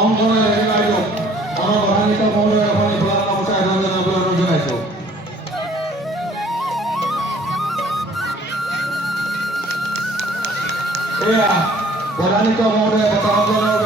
অংশলৈ আহিব আমাৰ প্ৰধানিত মহোদয় এখন ফুলাৰ গামোচা এজন জনাবলৈ অনুৰোধ জনাইছোঁ। এয়া প্ৰধানিত মহোদয় বঁটা অঞ্জনৰ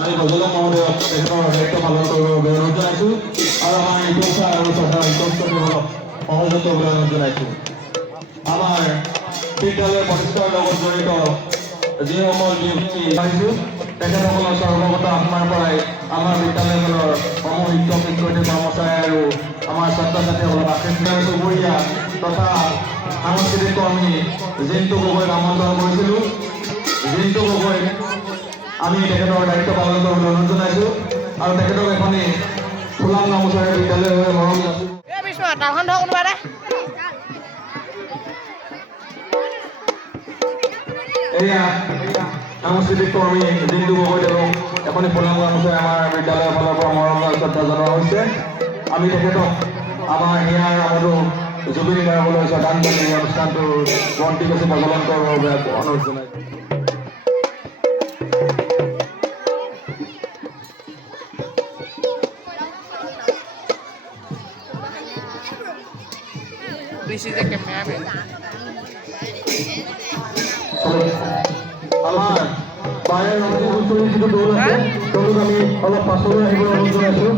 আমি গজল মহোদয়ক তেখেতৰ দায়িত্ব পালন কৰিবৰ বাবে অনুৰোধ জনাইছোঁ আৰু আমাৰ ইটোচা আৰু শ্ৰদ্ধাৰ ইষ্টসকলক সহযোগ কৰিবলৈ অনুৰোধ জনাইছোঁ। আমাৰ বিদ্যালয় প্ৰতিষ্ঠাৰ লগত জড়িত যিসকল ব্যক্তি আহিছোঁ তেখেতসকলৰ সৰ্বগত আত্মাৰ পৰাই আমাৰ বিদ্যালয়খনৰ সমূহ শিক্ষক শিক্ষয়িত্ৰী কৰ্মচাৰী আৰু আমাৰ ছাত্ৰ ছাত্ৰীসকলক আশীৰ্বাদ চুবুৰীয়া তথা সাংস্কৃতিক কৰ্মী জিন্তু গগৈক আমন্ত্ৰণ কৰিছিলোঁ। জিন্তু গগৈ আমি তেখেতৰ দায়িত্ব পালন কৰিবলৈ অনুৰোধ জনাইছোঁ আৰু তেখেতক এখনি ফুলাম গামোচাৰে বিদ্যালয় হৈ মৰম যাচিছোঁ। এয়া সাংস্কৃতিক কৰ্মী জিন্তু গগৈদেৱক এখনি ফুলাম গামোচাৰে আমাৰ বিদ্যালয়ৰ ফালৰ পৰা মৰম শ্ৰদ্ধা জনোৱা হৈছে। আমি তেখেতক আমাৰ হিয়াৰ নামতো জুবিন গাৰ্গলৈ শ্ৰদ্ধাঞ্জলি অনুষ্ঠানটো বন্তি গছি প্ৰজ্বলন কৰাৰ বাবে অনুৰোধ জনাইছোঁ। আমাৰ বাৰে ৰঞ্জিত যিটো দৌল আছে তেওঁলোক আমি অলপ পাছলৈ আহিবলৈ অনুৰোধ জনাইছোঁ।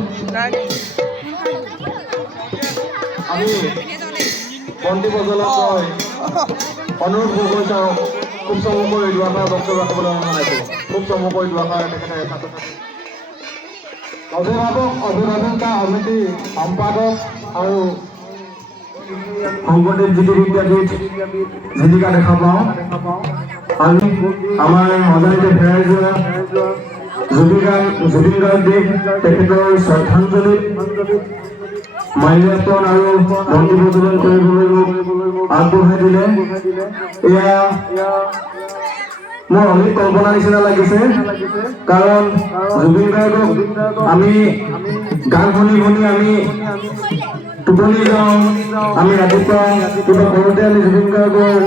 আমি বন্তি প্ৰজ্বলন অনুৰোধ গগৈ ছাৰক খুব চমুকৈ দুআষাৰ বক্তব্য ৰাখিবলৈ অনুৰোধ জনাইছোঁ। খুব চমুকৈ দুআষাৰ তেখেতে অভিভাৱক অভিভাৱিকা সমিতি সম্পাদক আৰু শংকৰদেৱ জ্যোতি বিদ্যাপীঠ জীৱিকা দেখা পাওঁ। আমি আমাৰ সজানিতে হেৰাই যোৱা জুবিন গাৰ্গদেৱ তেখেতৰ শ্ৰদ্ধাঞ্জলিত মাল্যাৰ্পণ আৰু বন্তি প্ৰজ্বলন কৰিবলৈ আগবঢ়াই দিলে। এয়া মোৰ অমিত কল্পনা নিচিনা লাগিছে, কাৰণ জুবিন গাৰ্গক আমি গান শুনি শুনি আমি টোপনি যাওঁ। আমি ৰাতিপুৱা কিবা কৰোঁতে আমি জুবিন গাৰ্গৰ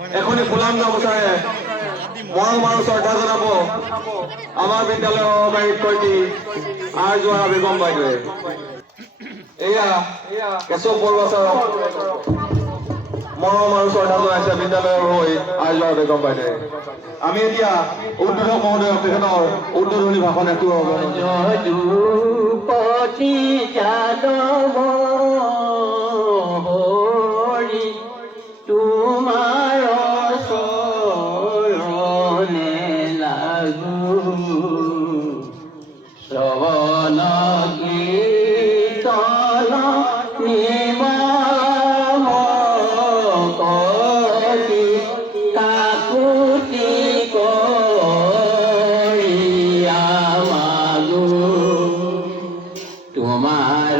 এখনি ফুলাম গামোচাৰে মৰম আৰু শ্ৰদ্ধা জনাব আমাৰ বিদ্যালয়ৰ সহকাৰী শিক্ষয়িত্ৰী আৰজোৰা বেগম বাইদেৱে। এয়া কেশৱ বৰুৱা মৰম আৰু শ্ৰদ্ধা জনাইছে বিদ্যালয়ৰ হৈ আৰজোৰা বেগম বাইদেৱে। আমি এতিয়া উদ্বোধক মহোদয়ক তেখেতৰ উদ্বোধনী ভাষণ একটু তোমাৰ চৰণে লাগো শ্ৰৱণ কীৰ্তন নিমল কৰি কাকুতি কৰিয়া মাগো তোমাৰ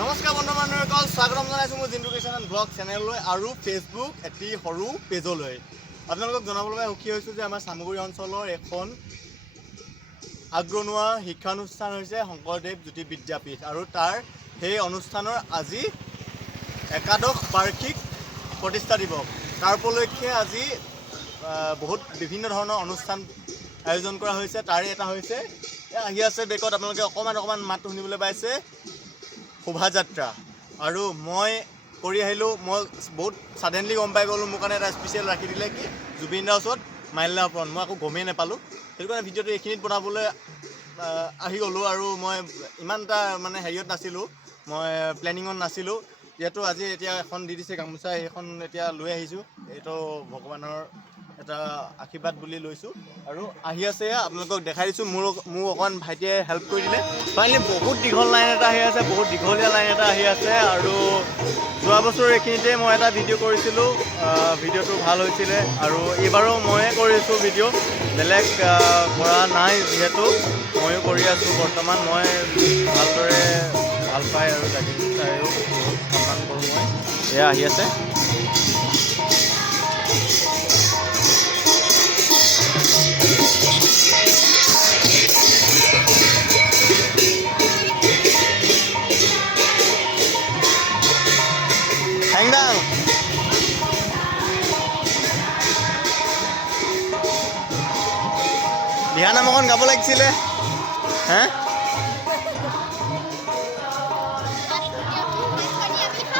নমস্কাৰ বন্ধু-বান্ধৱীসকল, স্বাগতম জনাইছোঁ মোৰ জিন্তু কিষাণ ব্লগ চেনেললৈ আৰু ফেচবুক এটি সৰু পেজলৈ। আপোনালোকক জনাবলৈ সুখী হৈছোঁ যে আমাৰ চামগুৰি অঞ্চলৰ এখন আগৰণুৱা শিক্ষানুষ্ঠান হৈছে শংকৰদেৱ জ্যোতি বিদ্যাপীঠ আৰু তাৰ সেই অনুষ্ঠানৰ আজি একাদশ বাৰ্ষিক প্ৰতিষ্ঠা দিৱস। তাৰ উপলক্ষে আজি বহুত বিভিন্ন ধৰণৰ অনুষ্ঠান আয়োজন কৰা হৈছে। তাৰে এটা হৈছে আহি আছে বেকত আপোনালোকে অকণমান মাতটো শুনিবলৈ পাইছে শোভাযাত্ৰা। আৰু মই কৰি আহিলোঁ, মই বহুত ছাডেনলি গম পাই গ'লোঁ। মোৰ কাৰণে এটা স্পেচিয়েল ৰাখি দিলে কি জুবিন দাৰ ওচৰত মাল্যৰ্পণ। মই আকৌ গমেই নাপালোঁ, সেইটো কাৰণে ভিডিঅ'টো এইখিনিত বনাবলৈ আহি গ'লোঁ। আৰু মই ইমান এটা মানে হেৰিয়ত নাছিলোঁ, মই প্লেনিঙত নাছিলোঁ। যিহেতু আজি এতিয়া এখন দি দিছে গামোচা, সেইখন এতিয়া লৈ আহিছোঁ। এইটো ভগৱানৰ এটা আশীৰ্বাদ বুলি লৈছোঁ। আৰু আহি আছে আপোনালোকক দেখাই দিছোঁ। মোৰ অকণমান ভাইটিয়ে হেল্প কৰি দিলে। ফাইনেলি বহুত দীঘল লাইন এটা আহি আছে, বহুত দীঘলীয়া লাইন এটা আহি আছে। আৰু যোৱা বছৰ এইখিনিতে মই এটা ভিডিঅ' কৰিছিলোঁ, ভিডিঅ'টো ভাল হৈছিলে। আৰু এইবাৰো ময়ে কৰিছোঁ ভিডিঅ', বেলেগ কৰা নাই যিহেতু ময়ো কৰি আছোঁ বৰ্তমান। মই ভালদৰে ভাল পাই আৰু তাকে চাইও সন্মান কৰোঁ মই। এয়া আহি আছে। হেংদাং দিহানাম অকণ গাব লাগিছিলে। হে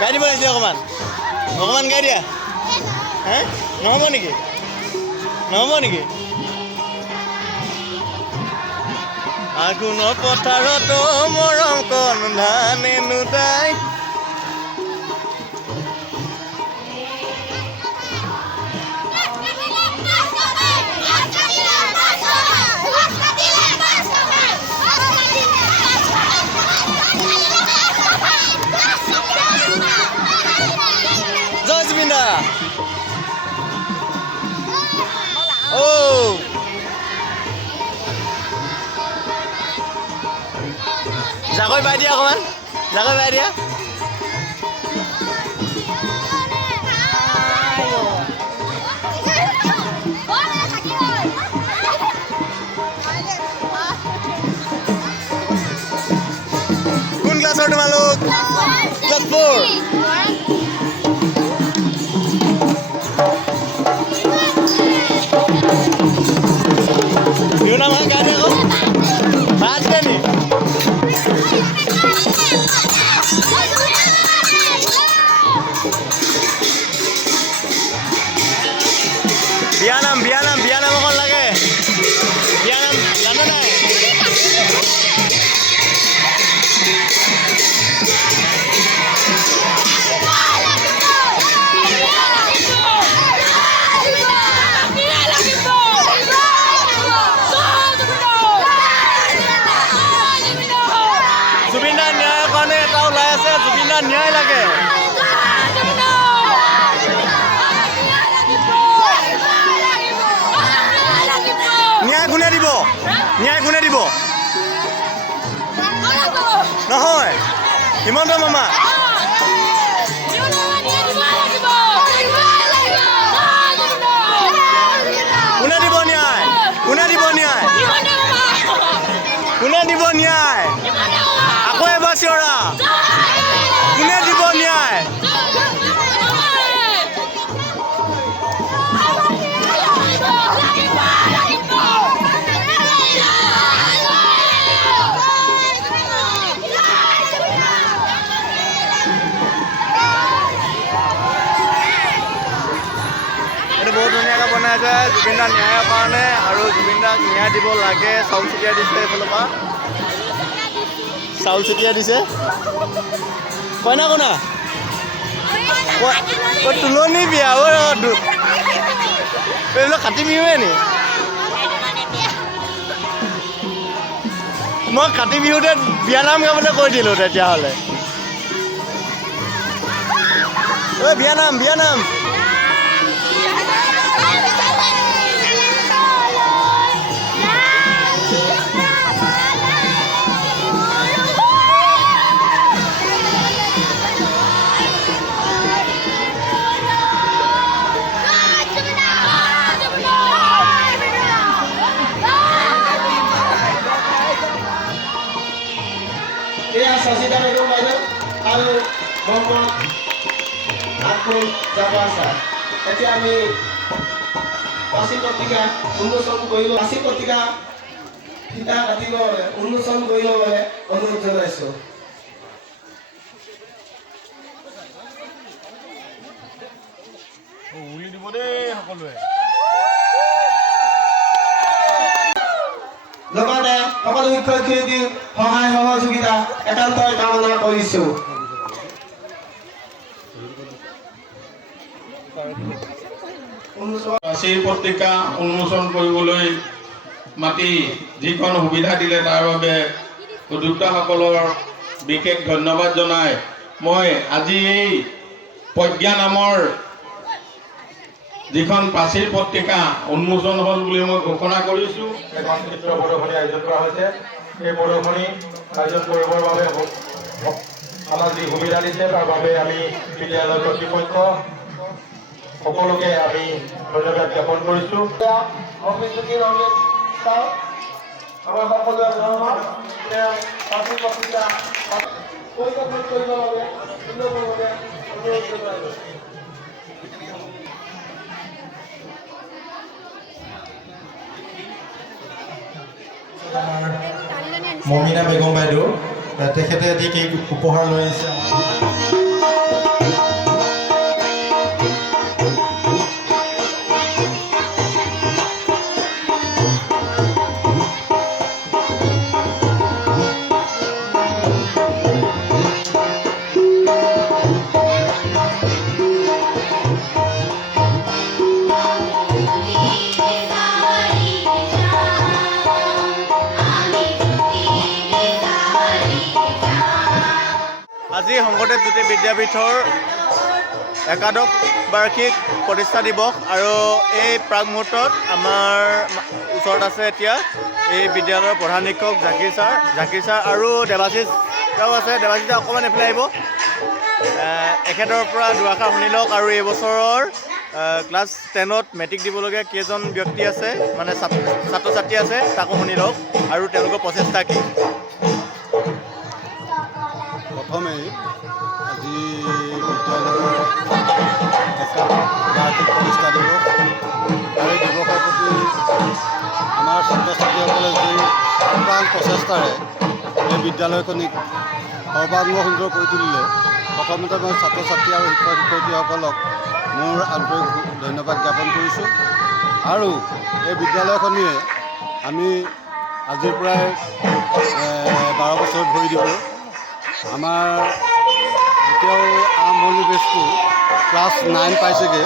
গাই দিব লাগিছিলে অকণমান গাই দিয়া। হে নহ'ব নেকি? আঘোণৰ পথাৰতো মৰম কণ ধানে নুদাই। জয় জুবিন দা। জাকৈ বাই দিয়া অকণমান, জাকৈ বাই দিয়া। কোন ক্লাছৰ তোমালোক? ক্লাছ 4। বিহু নাম গাই দিয়া আকৌ। ভাত দিয়া নি? বিয়ানাম অকণ লাগে। বিয়ানাম জানো নাই? ন্যায় লাগে। ন্যায় কোনে দিব? ন্যায় কোনে দিব? নহয় হিমন্ত মামা, কোনে দিব ন্যায়? কোনে দিব ন্যায়? কোনে দিব ন্যায়? আকৌ এবাৰ চিঞৰা, কোনে দিব ন্যায়? এইটো বহুত ধুনীয়াকৈ বনাই আছে জুবিন দাৰ ন্যায়ৰ কাৰণে, আৰু জুবিন দাক ন্যায় দিব লাগে। চাউল চিটিয়াই দিছে এইফালৰ পৰা, চাউল চিটিয়াই দিছে। কইনা কোনা তুলনি বিয়া এইবিলাক কাতি বিহুৱে নি? মই কাতি বিহুতে বিয়ানাম গাবলৈ কৈ দিলোঁ তেতিয়াহ'লে। ঐ বিয়ানাম বিয়ানাম। এয়া শশীদা বেগম বাইদেউ আৰু মহম্মদ আকুল জাবাৰ ছাৰ। এতিয়া আমি পাচি পত্ৰিকা উন্মোচন কৰিব, পাচি পত্ৰিকা ফিটা কাটিব উন্মোচন কৰিব বাবে অনুৰোধ জনাইছোঁ। উলি দিব দেই সকলোৱে। লগতে সকলো শিক্ষক-শিক্ষয়িত্ৰীৰ সহায় সহযোগিতা একান্তই কামনা কৰিছোঁ। পাচিৰ পত্ৰিকা উন্মোচন কৰিবলৈ মাতি যিখন সুবিধা দিলে তাৰ বাবে উদ্যোক্তাসকলৰ বিশেষ ধন্যবাদ জনাই মই আজি এই প্ৰজ্ঞা নামৰ যিখন পাচিৰ পত্ৰিকা উন্মোচন হ'ল বুলি মই ঘোষণা কৰিছোঁ। এখন চিত্ৰ প্ৰদৰ্শনী আয়োজন কৰা হৈছে। এই প্ৰদৰ্শনী আয়োজন কৰিবৰ বাবে আমাক যি সুবিধা দিছে তাৰ বাবে আমি বিদ্যালয় কৰ্তৃপক্ষ সকলোকে আমি ধন্যবাদ জ্ঞাপন কৰিছোঁ। আমাৰ সকলোৱে পাচি পত্ৰিকা পৰিদৰ্শন কৰিবৰ বাবে সুন্দৰভাৱে অনুৰোধ জনাইছোঁ। মমিনা বেগম বাইদেউ তেখেতে এটি কেক উপহাৰ লৈ আহিছে। আজি শংকৰদেৱ জ্যোতি বিদ্যাপীঠৰ একাদশ বাৰ্ষিক প্ৰতিষ্ঠা দিৱস, আৰু এই প্ৰাক মুহূৰ্তত আমাৰ ওচৰত আছে এতিয়া এই বিদ্যালয়ৰ প্ৰধান শিক্ষক জাকিৰ ছাৰ আৰু দেৱাশীষও আছে। দেৱাশীষ অকণমান এইফালে আহিব, এখেতৰ পৰা দুআষাৰ শুনি লওক। আৰু এইবছৰৰ ক্লাছ 10ত মেট্ৰিক দিবলগীয়া কেইজন ব্যক্তি আছে, মানে ছাত্ৰ ছাত্ৰী আছে, তাকো শুনি লওক আৰু তেওঁলোকৰ প্ৰচেষ্টা কি। প্ৰথমেই আজি বিদ্যালয়ৰ একাদশ বাৰ্ষিক প্ৰতিষ্ঠা দিৱস, আৰু এই দিৱসৰ প্ৰতি আমাৰ ছাত্ৰ ছাত্ৰীসকলে যি আপ্ৰাণ প্ৰচেষ্টাৰে এই বিদ্যালয়খনিক সৰ্বাংগ সুন্দৰ কৰি তুলিলে, প্ৰথমতে মই ছাত্ৰ ছাত্ৰী আৰু শিক্ষক শিক্ষয়িত্ৰীসকলক মোৰ আন্তৰিক ধন্যবাদ জ্ঞাপন কৰিছোঁ। আৰু এই বিদ্যালয়খনিয়ে আমি আজিৰ প্ৰায় 12 বছৰ ভৰি দিলোঁ। আমাৰ এতিয়াও আৰম্ভণি বেচটো ক্লাছ 9 পাইছেগৈ।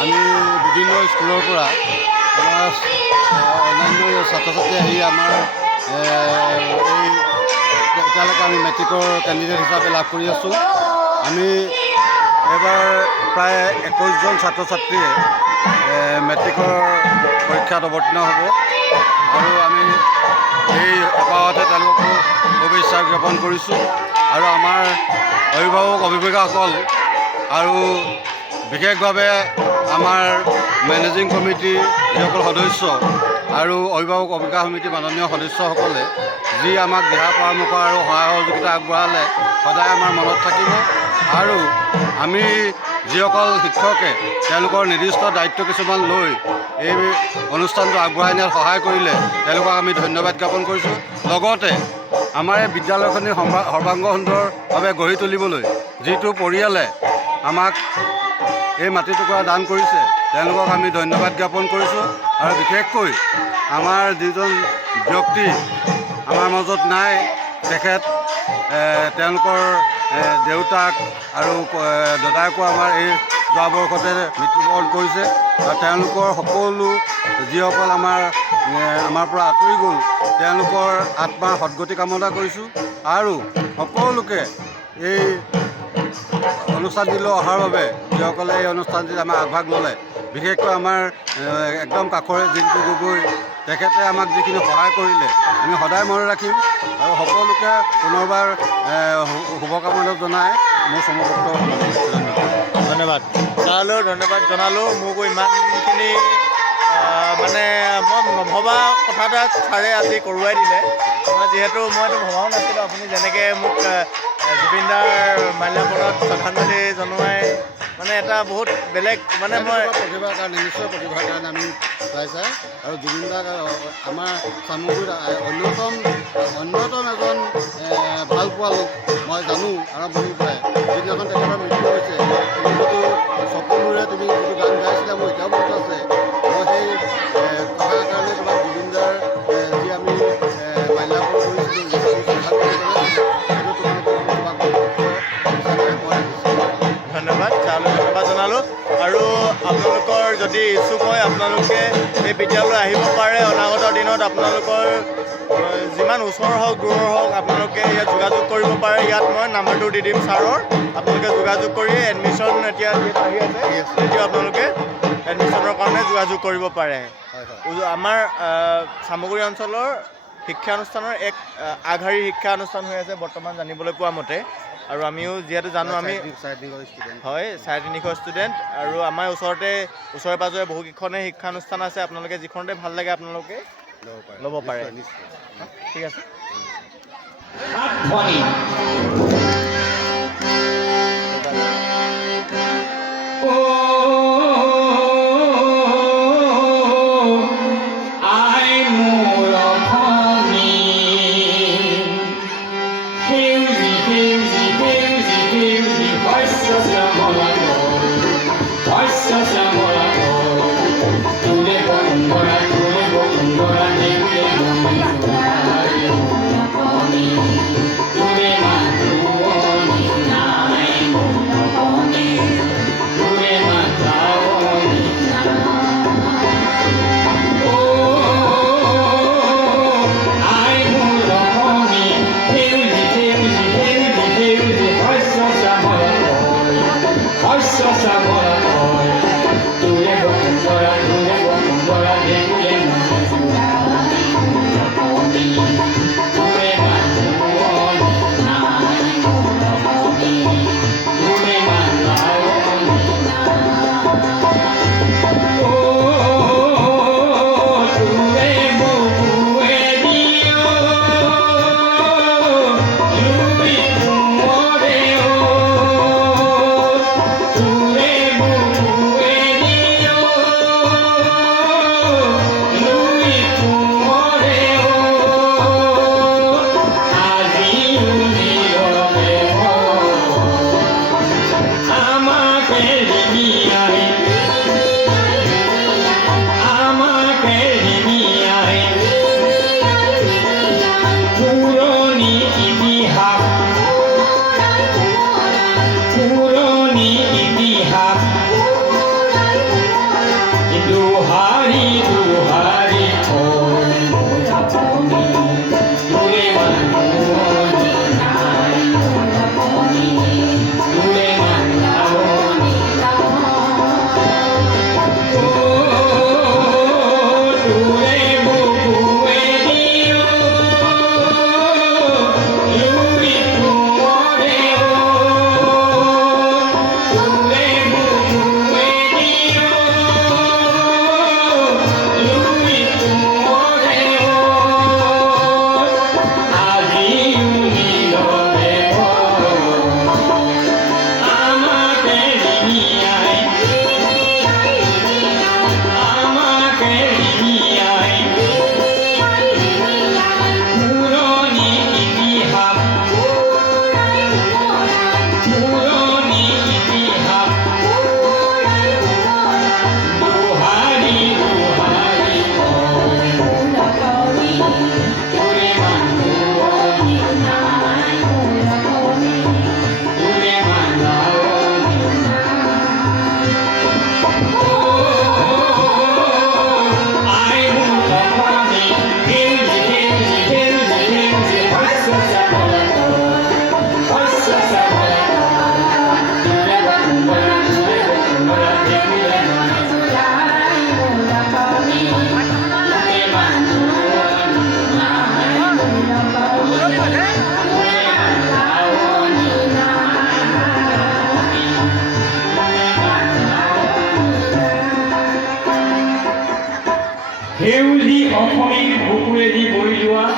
আমি বিভিন্ন স্কুলৰ পৰা আমাৰ অন্যান্য ছাত্ৰ ছাত্ৰী আহি আমাৰ এই এতিয়ালৈকে আমি মেট্ৰিকৰ কেণ্ডিডেট হিচাপে লাভ কৰি আছোঁ। আমি এইবাৰ প্ৰায় 21জন ছাত্ৰ ছাত্ৰীয়ে মেট্ৰিকৰ পৰীক্ষাত অৱতীৰ্ণ হ'ব আৰু আমি এই এপাহতে তেওঁলোকো শুভেচ্ছা জ্ঞাপন কৰিছোঁ। আৰু আমাৰ অভিভাৱক অভিভাৱিকাসকল আৰু বিশেষভাৱে আমাৰ মেনেজিং কমিটিৰ যিসকল সদস্য আৰু অভিভাৱক অভিভাৱিকা সমিতিৰ মাননীয় সদস্যসকলে যি আমাক দিহা পৰামৰ্শ আৰু সহায় সহযোগিতা আগবঢ়ালে সদায় আমাৰ মনত থাকিব। আৰু আমি যিসকল শিক্ষকে তেওঁলোকৰ নিৰ্দিষ্ট দায়িত্ব কিছুমান লৈ এই অনুষ্ঠানটো আগবঢ়াই নিয়াত সহায় কৰিলে তেওঁলোকক আমি ধন্যবাদ জ্ঞাপন কৰিছোঁ। লগতে আমাৰ এই বিদ্যালয়খনি সৰ্বাংগ সুন্দৰভাৱে গঢ়ি তুলিবলৈ যিটো পৰিয়ালে আমাক এই মাটি টুকুৰা দান কৰিছে তেওঁলোকক আমি ধন্যবাদ জ্ঞাপন কৰিছোঁ। আৰু বিশেষকৈ আমাৰ যিজন ব্যক্তি আমাৰ মাজত নাই, তেখেত তেওঁলোকৰ দেউতাক আৰু দাদাকো আমাৰ এই যোৱা বৰ্ষতে মৃত্যুবৰণ কৰিছে। আৰু তেওঁলোকৰ সকলো যিসকল আমাৰ পৰা আঁতৰি গ'ল তেওঁলোকৰ আত্মাৰ সদ্গতি কামনা কৰিছোঁ। আৰু সকলোকে এই অনুষ্ঠানটিলৈ অহাৰ বাবে যিসকলে এই অনুষ্ঠানটিত আমাৰ আগভাগ ল'লে, বিশেষকৈ আমাৰ একদম কাষৰে জিন্তু গগৈ, তেখেতে আমাক যিখিনি সহায় কৰিলে আমি সদায় মনত ৰাখিম। আৰু সকলোকে পুনৰবাৰ শুভকামনা জনাই মোৰ চমুপত্ৰ ধন্যবাদ। ছাৰলৈ ধন্যবাদ জনালোঁ। মোক ইমানখিনি মানে মই নভবা কথা এটা ছাৰে আজি কৰোৱাই দিলে। মই যিহেতু মইতো ভবাও নাছিলোঁ, আপুনি যেনেকৈ মোক জুবিনদাৰ মাল্যাৰ্পণত শ্ৰদ্ধাঞ্জলি জনোৱাই মানে এটা বহুত বেলেগ মানে মই প্ৰতিভাৰ কাৰণে নিশ্চয় প্ৰতিভাৰ কাৰণে আমি পাইছে। আৰু জুবিন দাক আমাৰ চামগুৰিত অন্যতম এজন ভাল পোৱা লোক মই জানো আৰম্ভণিৰ পৰাই। যিদিনাখন তেখেতৰ মৃত্যু হৈছে যিটো চকুলোৰে তুমি যিটো গান গাইছিলা মোৰ এতিয়াও মনত আছে। মই সেই কথাৰ কাৰণে তোমাক জুবিন দাৰ যি আমি মাল্যাৰ্পণ কৰিছিলোঁ ধন্যবাদ। ছাৰলৈ ধন্যবাদ জনালোঁ। আৰু আপোনালোকৰ যদি ইচ্ছুক হয় আপোনালোকে এই বিদ্যালয় আহিব পাৰে। অনাগত দিনত আপোনালোকৰ যিমান ওচৰ হওক দূৰৰ হওক আপোনালোকে ইয়াত যোগাযোগ কৰিব পাৰে। ইয়াত মই নাম্বাৰটো দি দিম ছাৰৰ, আপোনালোকে যোগাযোগ কৰি এডমিশ্যন এতিয়া আহি আছে তেতিয়া আপোনালোকে এডমিশ্যনৰ কাৰণে যোগাযোগ কৰিব পাৰে। আমাৰ চামগুৰি অঞ্চলৰ শিক্ষানুষ্ঠানৰ এক আগশাৰীৰ শিক্ষানুষ্ঠান হৈ আছে বৰ্তমান জানিবলৈ পোৱা মতে। আৰু আমিও যিহেতু জানো আমি হয় 350 ষ্টুডেণ্ট। আৰু আমাৰ ওচৰে পাঁজৰে বহুকেইখনেই শিক্ষানুষ্ঠান আছে। আপোনালোকে যিখনতে ভাল লাগে আপোনালোকে ল'ব পাৰে। ঠিক আছে। Ture সেউজী অসমীৰ বুকুৰেদি বৈ যোৱা